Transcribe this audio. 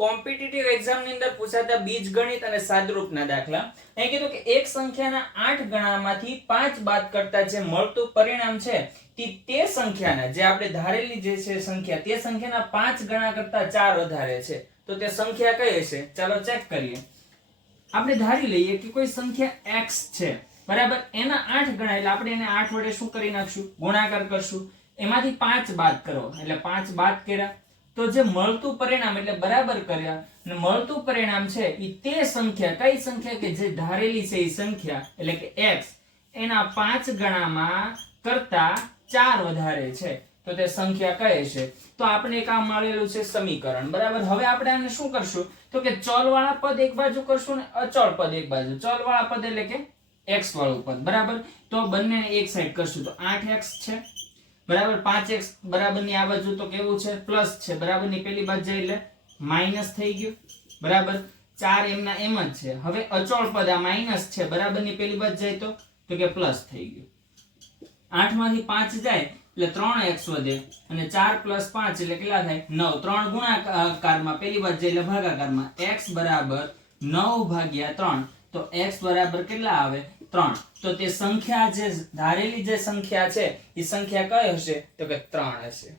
Competitive exam ની અંદર પૂછાતા બીજગણિત અને સાદરૂપના દાખલા. અહીં કીધું કે એક સંખ્યાના 8 ગણામાંથી 5 બાદ કરતા જે મળતું પરિણામ છે તે સંખ્યાના, જે આપણે ધારેલી જે છે સંખ્યા, તે સંખ્યાના 5 ગણા કરતા 4 વધારે છે. તો તે સંખ્યા કઈ હશે? ચાલો ચેક કરીએ. આપણે ધારી લઈએ કે કોઈ સંખ્યા x છે, બરાબર, એના 8 ગણા, એટલે આપણે એને 8 વડે શું કરી નાખશું? ગુણાકાર કરશું. એમાંથી 5 બાદ કરો, એટલે 5 બાદ કર્યા તો જે મળતું પરિણામ, એટલે બરાબર કર્યા, અને મળતું પરિણામ છે એ તે સંખ્યા, કઈ સંખ્યા કે જે ધારેલી છે એ સંખ્યા, એટલે કે x, એના 5 ગણામાં કરતા 4 વધારે છે. તો તે સંખ્યા કઈ છે? તો આપણે એક આ મળેલું છે સમીકરણ, બરાબર. હવે આપણે આને શું કરશું? તો કે ચલ વાળા પદ એક બાજુ કરશું ને અચળ પદ એક બાજુ. ચલ વાળા પદ એટલે કે x વાળું પદ, બરાબર. તો બંનેને એક સાઈડ કરશું તો 8x છે, બરાબર. 5x બરાબર ની આ બાજુ તો કેવું છે? પ્લસ છે, બરાબર. ની પેલી બાજુ જાય એટલે માઈનસ થઈ ગયું, બરાબર. 4 એમના એમ જ છે. હવે અચળ પદ આ માઈનસ છે, બરાબર. ની પેલી બાજુ જાય તો કે પ્લસ થઈ ગયું. 8 માંથી 5 જાય એટલે 3x વધે, અને 4 + 5 એટલે કેટલા થાય? 9. 3 ગુણાકારમાં પેલી બાજુ જાય એટલે ભાગાકારમાં. x બરાબર 9/3. તો x બરાબર કેટલા આવે? 3. તો તે સંખ્યા, જે ધારેલી જે સંખ્યા છે એ સંખ્યા કઈ હશે? તો કે 3 હશે.